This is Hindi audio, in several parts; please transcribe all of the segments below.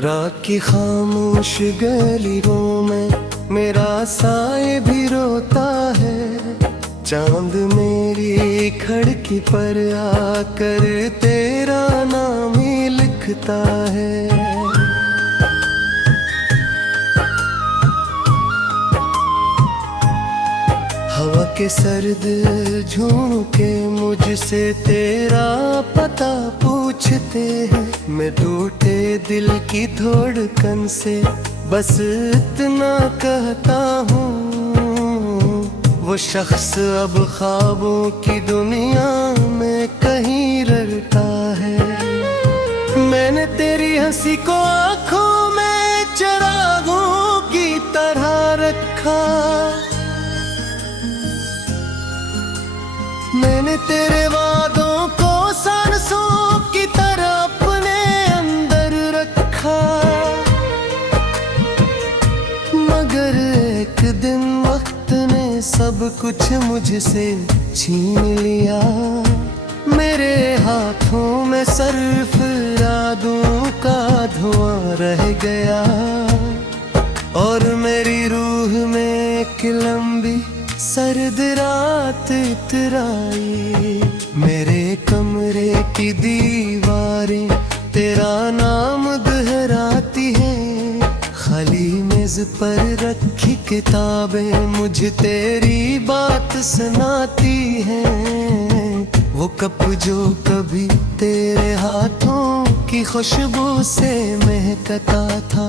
रात की खामोश गलियों में मेरा साए भी रोता है। चांद मेरी खिड़की पर आकर तेरा नाम ही लिखता है। हवा के सर्द झोंके मुझसे तेरा पता पूछते हैं। मैं टूटे दिल की धड़कन से बस इतना कहता हूँ, वो शख्स अब ख्वाबों की दुनिया में कहीं रखता है। मैंने तेरी हंसी को आँखों में चिरागों की तरह रखा। मैंने तेरे वादों को सांसों की तरह अपने अंदर रखा। मगर एक दिन वक्त ने सब कुछ मुझसे छीन लिया। मेरे हाथों में सिर्फ यादों का धुआं रह गया और मेरी रूह में एक लंबी सर्द रात इतराई। मेरे कमरे की दीवारें तेरा नाम दोहराती हैं। खाली मेज पर रखी किताबें मुझे तेरी बात सुनाती हैं। वो कप जो कभी तेरे हाथों की खुशबू से महकता था,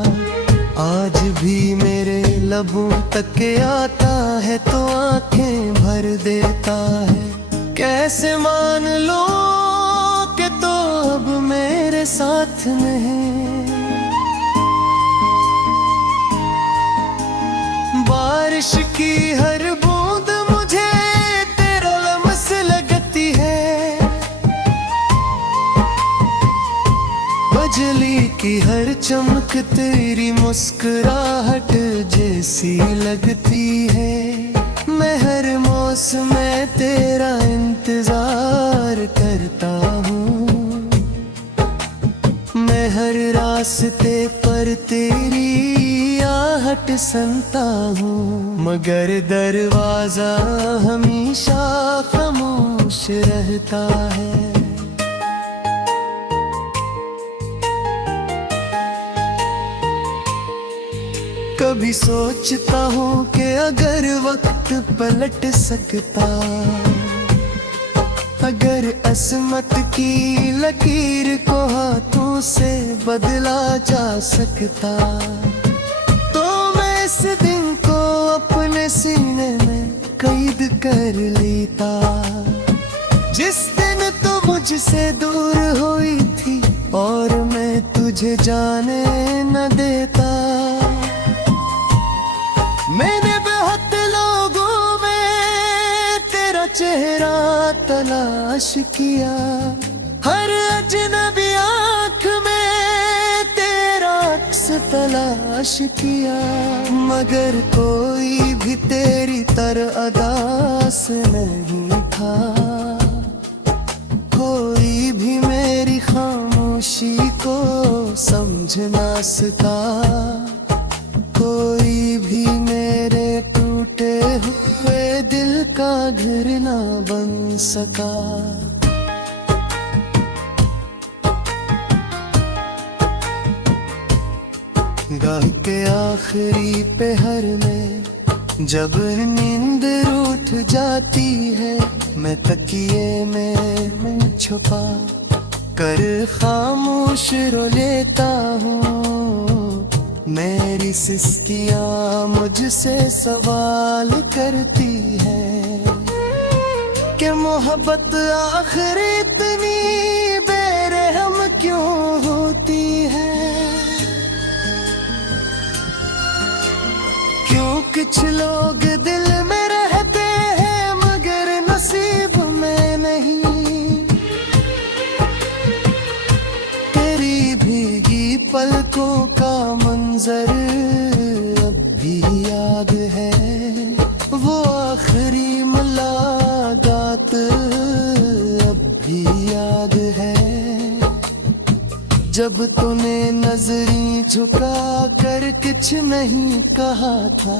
आज भी मेरे लबों तक आता है तो आंखें भर देता है। कैसे मान लो कि तो अब मेरे साथ नहीं। बारिश की हर बूंद मुझे तेरा लमस लगती है। बिजली की हर चमक तेरी मुस्कुराहट जैसी लगती है। मैं हर मौसम में तेरा इंतजार करता हूँ। मैं हर रास्ते पर तेरी आहट सुनता हूँ, मगर दरवाजा हमेशा खामोश रहता है। कभी सोचता हूँ कि अगर वक्त पलट सकता, अगर अस्मत की लकीर को हाथों से बदला जा सकता, तो मैं इस दिन को अपने सीने में कैद कर लेता। जिस दिन तू मुझसे दूर हुई थी और मैं तुझे जाने न देता। मैंने बहुत लोगों में तेरा चेहरा तलाश किया, हर अजनबी आँख में तेरा अक्स तलाश किया, मगर कोई भी तेरी तरह अदास नहीं था। कोई भी मेरी खामोशी को समझ ना सका, कोई भी मेरे टूटे हुए दिल का घर ना बन सका। गाह के आखिरी पहर में जब नींद रूठ जाती है, मैं तकिए में मुंह छुपा कर खामोश रो लेता हूँ। मेरी सिसकियाँ मुझसे सवाल करती है कि मोहब्बत आखिर इतनी बेरहम क्यों होती है। क्यों कुछ लोग दिल में रहते हैं मगर नसीब में नहीं। तेरी भीगी पलकों का मंजर अब भी याद है, वो आखिरी मुलाकात अब भी याद है। जब तूने नजरी झुका कर कुछ नहीं कहा था,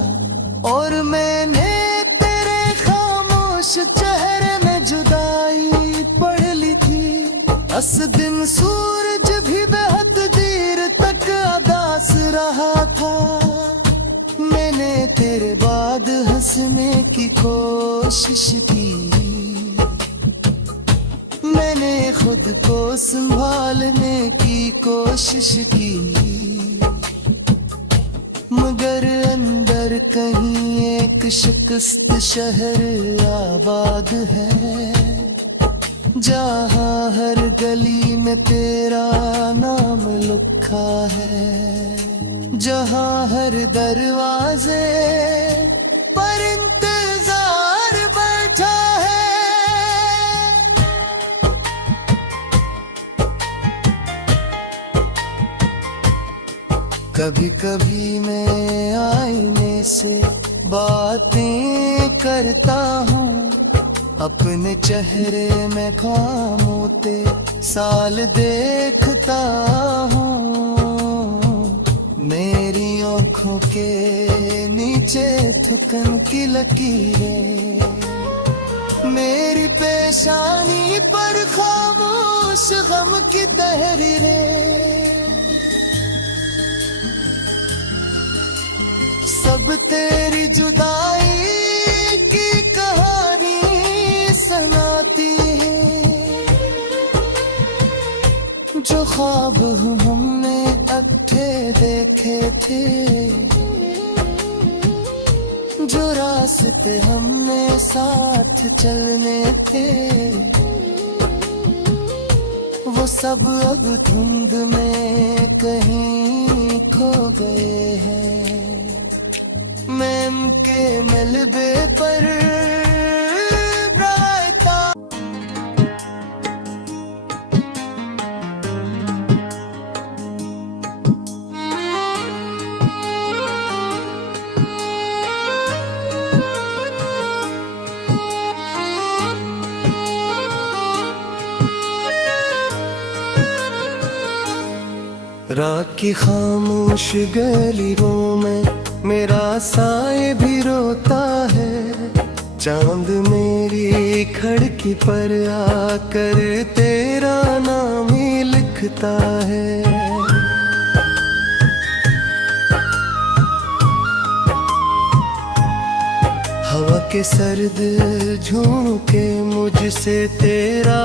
और मैंने तेरे खामोश चेहरे में जुदाई पढ़ ली थी। अस दिन सूरज भी बेहद देर तक अदास रहा था। मैंने तेरे बाद हंसने की कोशिश की, मैंने खुद को संभालने की कोशिश की, मगर अंदर कहीं एक शिकस्त शहर आबाद है, जहाँ हर गली में तेरा नाम लिखा है, जहाँ हर दरवाजे पर इंतजार बैठा है। कभी कभी मैं आईने से बातें करता हूँ, अपने चेहरे में खामोते साल देखता हूँ। मेरी आँखों के नीचे थुकन की लकीरें, मेरी पेशानी पर खामोश गम की तहरीरें, सब तेरी जुदाई की कहानी सुनाती है। जो ख्वाब हमने अक्ठे देखे थे, जो रास्ते हमने साथ चलने थे, वो सब अब धुंध में कहीं खो गए हैं। मैम के मिलबे पर रायता, रात की खामोश गलियों में मेरा साए भी रोता है। चांद मेरी खिड़की पर आकर तेरा नाम ही लिखता है। हवा के सर्द झोंके मुझसे तेरा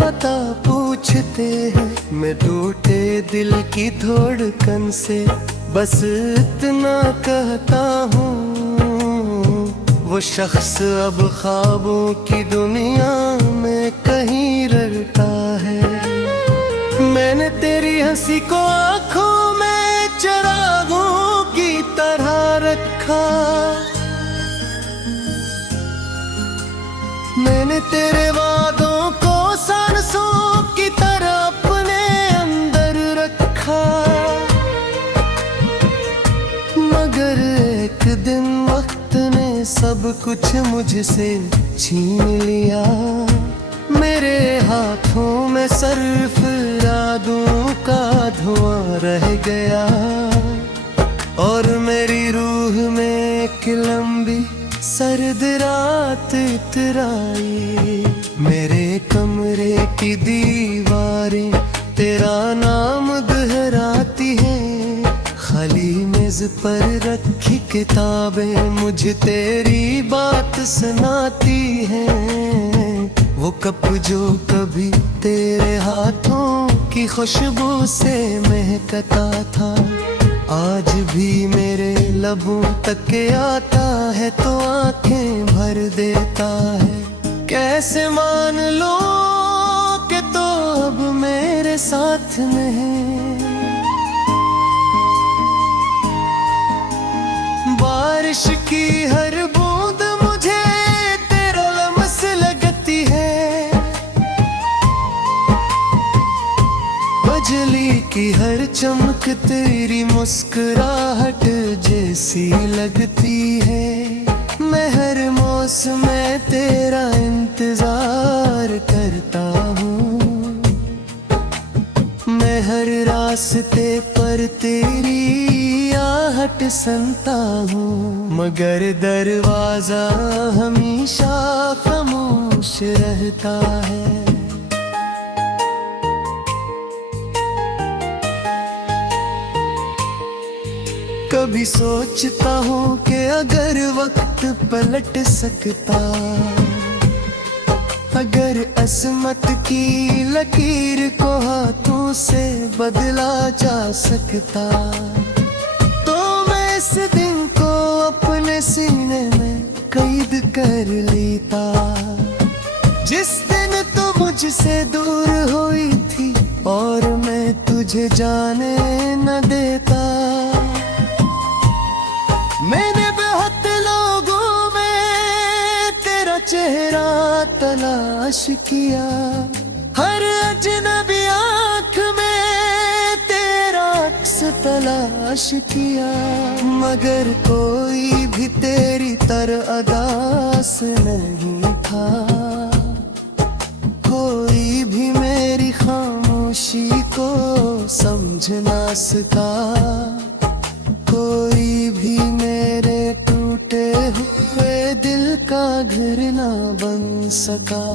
पता पूछते हैं। मैं टूटे दिल की धड़कन से बस इतना कहता हूँ, वो शख्स अब ख्वाबों की दुनिया में कहीं रहता है। मैंने तेरी हंसी को आँखों में चिरागों की तरह रखा, मैंने तेरे वादों को सांसों की तरह अपने अंदर रखा। मगर एक दिन वक्त ने सब कुछ मुझसे छीन लिया। मेरे हाथों में सिर्फ यादों का धुआं रह गया, और मेरी रूह में एक लंबी सर्द रात इतराई। मेरे कमरे की दीवारें तेरा नाम दोहराती हैं, खाली मेज पर रखी किताबें मुझे तेरी बात सुनाती हैं। वो कप जो कभी तेरे हाथों की खुशबू से महकता था, आज भी मेरे लबों तक आता है तो आंखें भर देता है। कैसे मान लो कि तो अब मेरे साथ में है। बारिश की हर बूंद मुझे तेरा लमस लगती है, बिजली की हर चमक तेरी मुस्कुराहट जैसी लगती है। मैं हर मौसम में तेरा इंतजार करता हूँ, मैं हर रात तेरी आहट सुनता हूँ, मगर दरवाजा हमेशा खामोश रहता है। कभी सोचता हूँ कि अगर वक्त पलट सकता, अगर अस्मत की लकीर को हाथों से बदला जा सकता, तो मैं इस दिन को अपने सीने में कैद कर लेता। जिस दिन तू मुझसे दूर हुई थी और मैं तुझे जाने न देता, मैंने बहुत लोगों में तेरा चेहरा तलाश किया, हर अजनबी आँख में तेरा अक्स तलाश किया, मगर कोई भी तेरी तरह अदास नहीं था। कोई भी मेरी खामोशी को समझ ना सका, कोई भी मेरे टूटे हुए दिल का घर ना बन सका।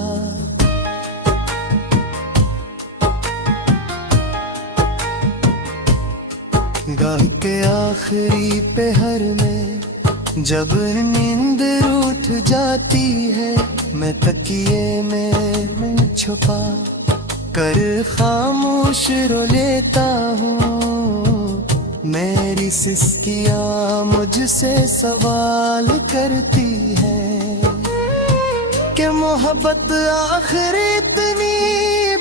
गाह के आखिरी पहर में जब नींद रूठ जाती है, मैं तकिए में मुंह छुपा कर खामोश रो लेता हूँ। मेरी सिसकियाँ मुझसे सवाल करती है कि मोहब्बत आखिर इतनी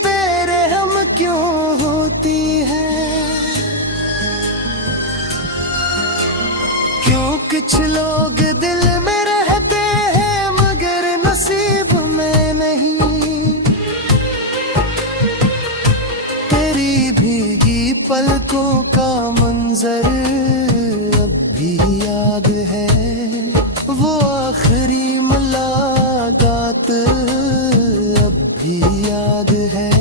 बेरहम क्यों होती है। क्यों कुछ लोग दिल में रहते हैं मगर नसीब में नहीं। तेरी भीगी पलकों का मंजर अब भी याद है, वो आखिरी मुलाकात अब भी याद है,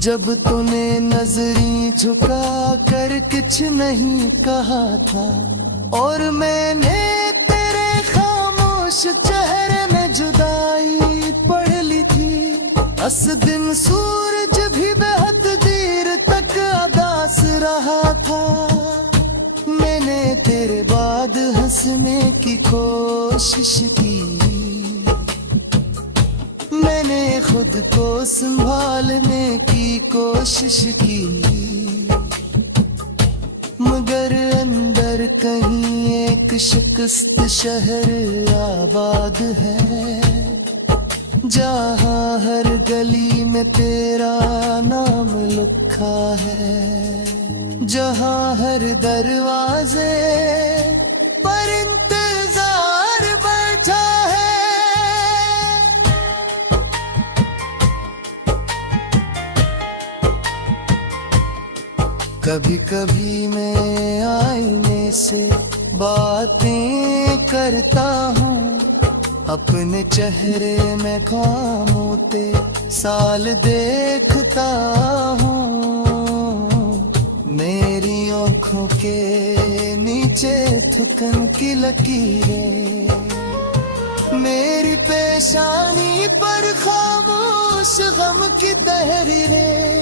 जब तूने नजरें झुका कर कुछ नहीं कहा था और मैंने तेरे खामोश चेहरे में जुदाई पढ़ ली थी। उस दिन सूरज भी बेहद देर तक उदास रहा था। मैंने तेरे बाद हंसने की कोशिश की, मैंने खुद को संभालने की कोशिश की, मगर अंदर कहीं एक शिकस्त शहर आबाद है, जहाँ हर गली में तेरा नाम लिखा है, जहाँ हर दरवाजे पर इंतजार बैठा है। कभी कभी मैं आईने से बातें करता हूँ, अपने चेहरे में खामोते साल देखता हूँ। मेरी आँखों के नीचे थुकन की लकीरें, मेरी पेशानी पर खामोश गम की तहरीरें,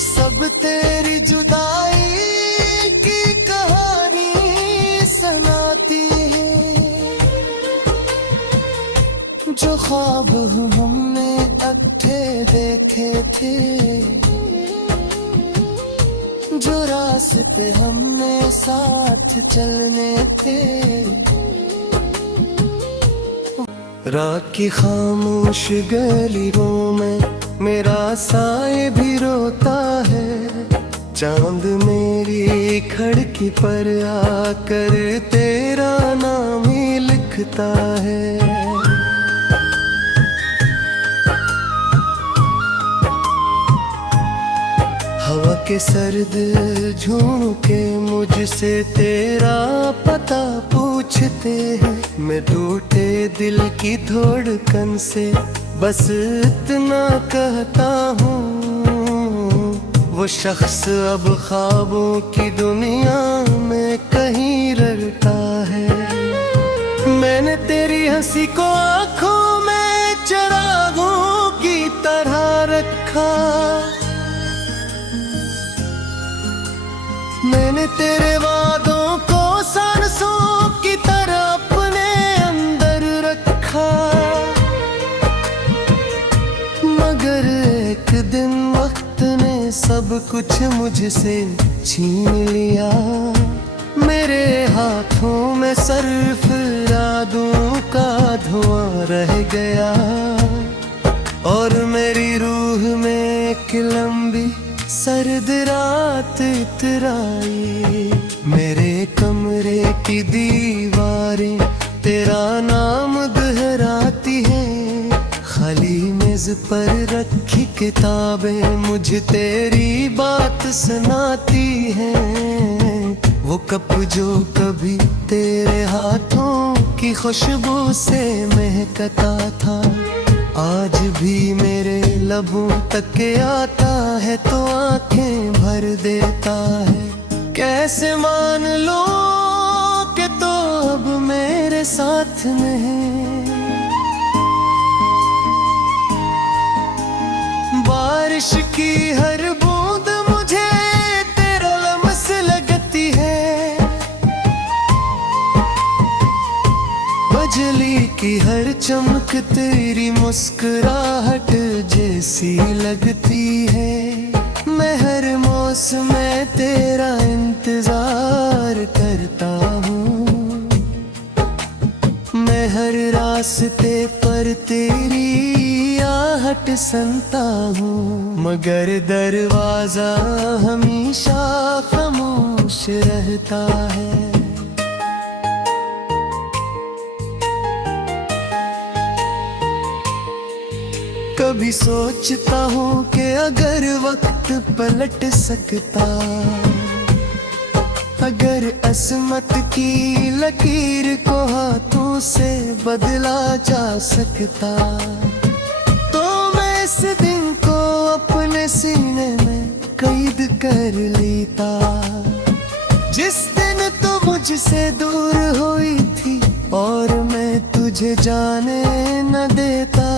सब तेरी जुदाई की कहानी सुनाती है। जो ख्वाब हमने अक्ठे देखे थे, जो रास्ते हमने साथ चलने थे, रात की खामोश गलियों में मेरा साए भी रोता है। चांद मेरी खिड़की पर आकर तेरा नाम ही लिखता है। हवा के सर्द झोंके मुझसे तेरा पता पूछते हैं। मैं टूटे दिल की धड़कन से बस इतना कहता हूँ, वो शख्स अब ख्वाबों की दुनिया में कहीं रखता है। मैंने तेरी हंसी को आंखों में चिरागों की तरह रखा, मैंने तेरे वादों को सांसों की तरह अपने अंदर रखा। मगर एक दिन वक्त ने सब कुछ मुझसे छीन लिया। मेरे हाथों में सिर्फ यादों का धुआं रह गया, और मेरी रूह में एक लंबी सर्द रात इतराई। मेरे कमरे की दीवारें तेरा नाम दोहराती हैं, खाली मेज पर रखी किताबें मुझे तेरी बात सुनाती हैं। वो कप जो कभी तेरे हाथों की खुशबू से महकता था, आज भी मेरे लबों तक आता है तो आंखें भर देता है। कैसे मान लो कि तो अब मेरे साथ नहीं। बारिश की हर बूंद मुझे तेरा लमस लगती है, बिजली की हर चमक तेरी मुस्कुराहट जैसी लगती है। मैं हर मौसम में तेरा इंतजार करता हूँ, मैं हर रास्ते पर तेरी आहट सुनता हूँ, मगर दरवाजा हमेशा खामोश रहता है। कभी सोचता हूँ कि अगर वक्त पलट सकता, अगर अस्मत की लकीर को हाथों से बदला जा सकता, तो मैं इस दिन को अपने सीने में कैद कर लेता। जिस दिन तू मुझसे दूर हुई थी और मैं तुझे जाने न देता,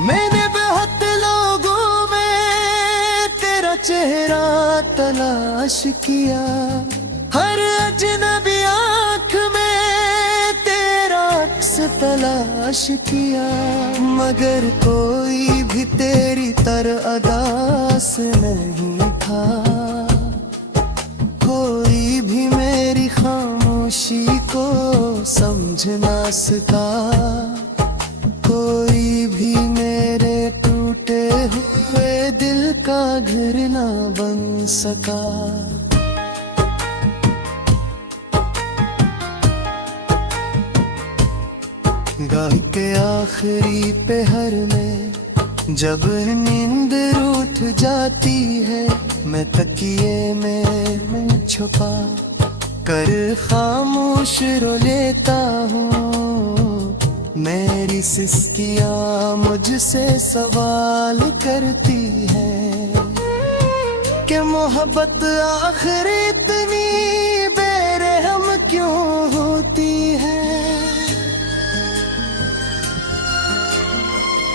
मैंने बहुत लोगों में तेरा चेहरा तलाश किया, हर अजनबी आँख में तेरा अक्स तलाश किया, मगर कोई भी तेरी तरह अदास नहीं था। कोई भी मेरी खामोशी को समझ ना सका, कोई भी मेरे टूटे हुए दिल का घर ना बन सका। गाह के आखिरी पहर में जब नींद रूठ जाती है, मैं तकिए में मुंह छुपा कर खामोश रो लेता हूँ। मेरी सिसकियाँ मुझसे सवाल करती है कि मोहब्बत आखिर इतनी बेरहम क्यों होती है।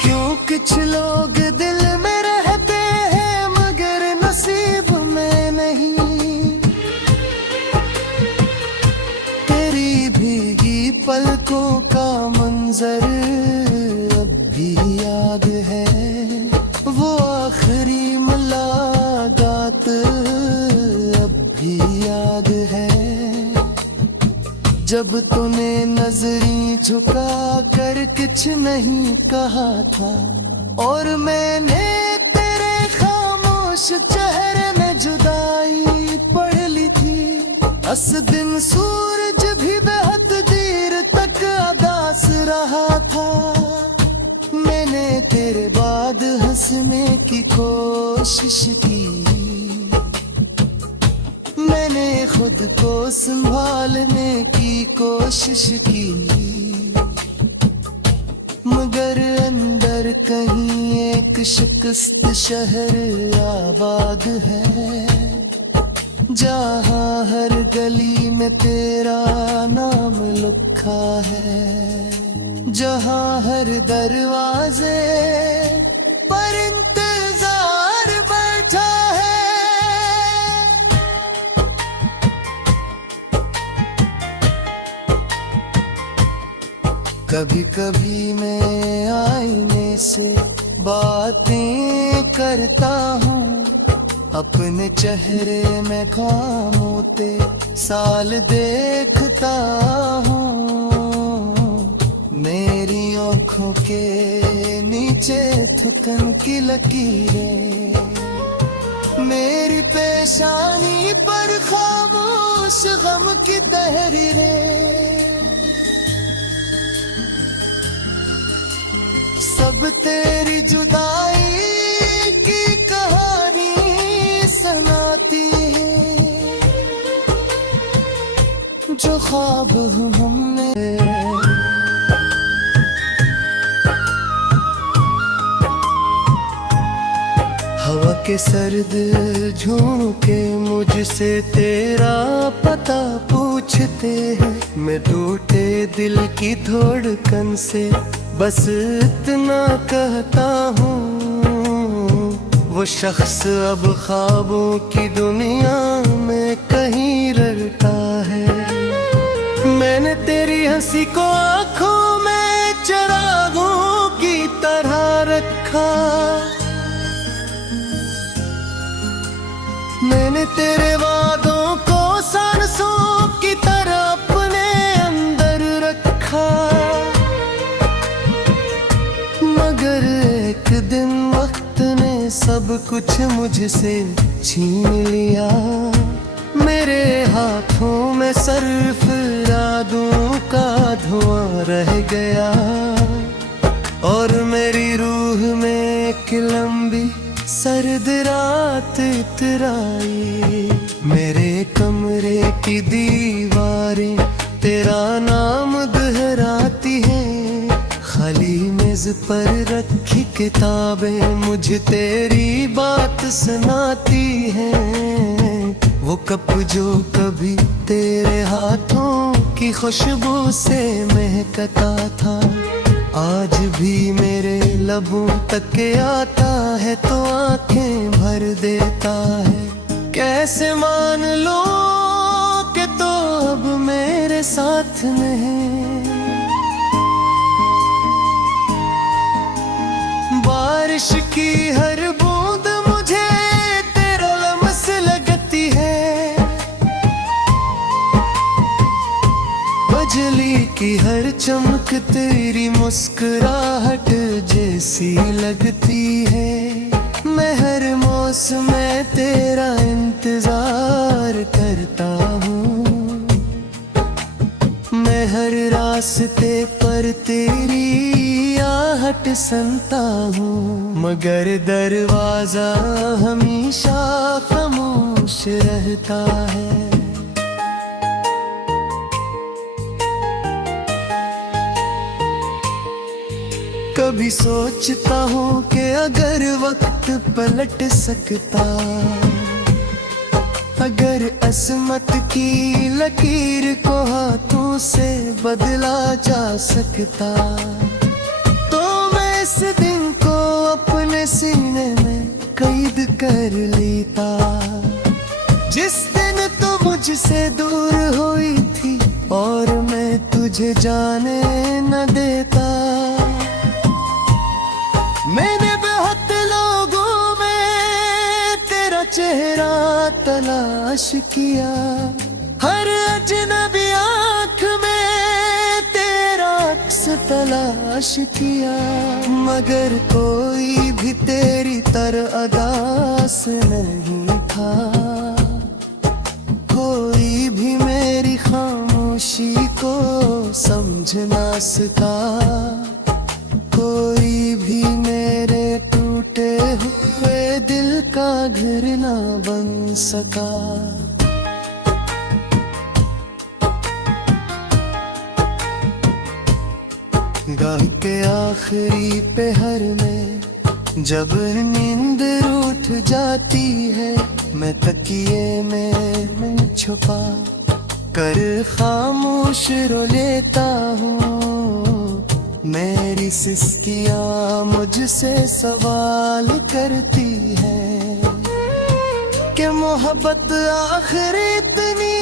क्यों कुछ लोग दिल में रहते हैं मगर नसीब में नहीं। तेरी भीगी पलकों का मंजर अब भी याद है, वो आखिरी मुलाकात अब भी याद है, जब तूने नजरी झुका कर कुछ नहीं कहा था और मैंने तेरे खामोश चेहरे में जुदाई पढ़ ली थी। अस दिन सूरज भी बेहद देर तक उदास रहा था, मैंने तेरे बाद हंसने की कोशिश की, मैंने खुद को संभालने की कोशिश की, मगर अंदर कहीं एक शिकस्त शहर आबाद है, जहाँ हर गली में तेरा नाम लिखा है, जहाँ हर दरवाजे पर इंतजार बैठा है। कभी कभी मैं आईने से बातें करता हूँ, अपने चेहरे में खामोते साल देखता हूँ, मेरी आँखों के नीचे थुकन की लकीरें, मेरी पेशानी पर खामोश गम की तहरीरें, सब तेरी जुदाई की कहानी सुनाती है, जो ख्वाब हमने। हवा के सर्द झोंके मुझसे तेरा पता पूछते हैं, मैं टूटे दिल की धड़कन से बस इतना कहता हूँ, वो शख्स अब ख्वाबों की दुनिया में कहीं रहता है। मैंने तेरी हंसी को आँखों में चिरागों की तरह रखा, मैंने तेरे वादों को सांसों की तरह अपने अंदर रखा, मगर एक दिन वक्त ने सब कुछ मुझसे छीन लिया, मेरे हाथों में सिर्फ यादों का धुआं रह गया, और मेरी रूह में एक लंबी सर्द रात इतराई, मेरे कमरे की दीवारें तेरा नाम दोहराती हैं, खाली मेज पर रखी किताबें मुझे तेरी बात सुनाती हैं, वो कप जो कभी तेरे हाथों की खुशबू से महकता था, आज भी मेरे लबों तक आता है तो आंखें भर देता है। कैसे मान लो कि तो अब मेरे साथ नहीं, बारिश की हर बूंद मुझे तेरा लमस लगती है, बिजली की हर चमक तेरी मुस्कुराहट जैसी लगती है, मैं हर मौसम में तेरा इंतजार करता हूँ, मैं हर रास्ते पर तेरी आहट सुनता हूँ, मगर दरवाजा हमेशा खामोश रहता है। कभी सोचता हूँ कि अगर वक्त पलट सकता, अगर असमत की लकीर को हाथों से बदला जा सकता, तो मैं इस दिन को अपने सीने में कैद कर लेता, जिस दिन तू मुझसे दूर हुई थी और मैं तुझे जाने न देता। मैंने बहुत लोगों में तेरा चेहरा तलाश किया, हर अजनबी आँख में तेरा अक्स तलाश किया, मगर कोई भी तेरी तरह अदास नहीं था, कोई भी मेरी खामोशी को समझ ना सका, कोई भी मेरे टूटे हुए दिल का घर ना बन सका। गाह के आखिरी पहर में जब नींद रूठ जाती है, मैं तकिए में मुंह छुपा कर खामोश रो लेता हूँ। मेरी सिसकियाँ मुझसे सवाल करती है कि मोहब्बत आखिर इतनी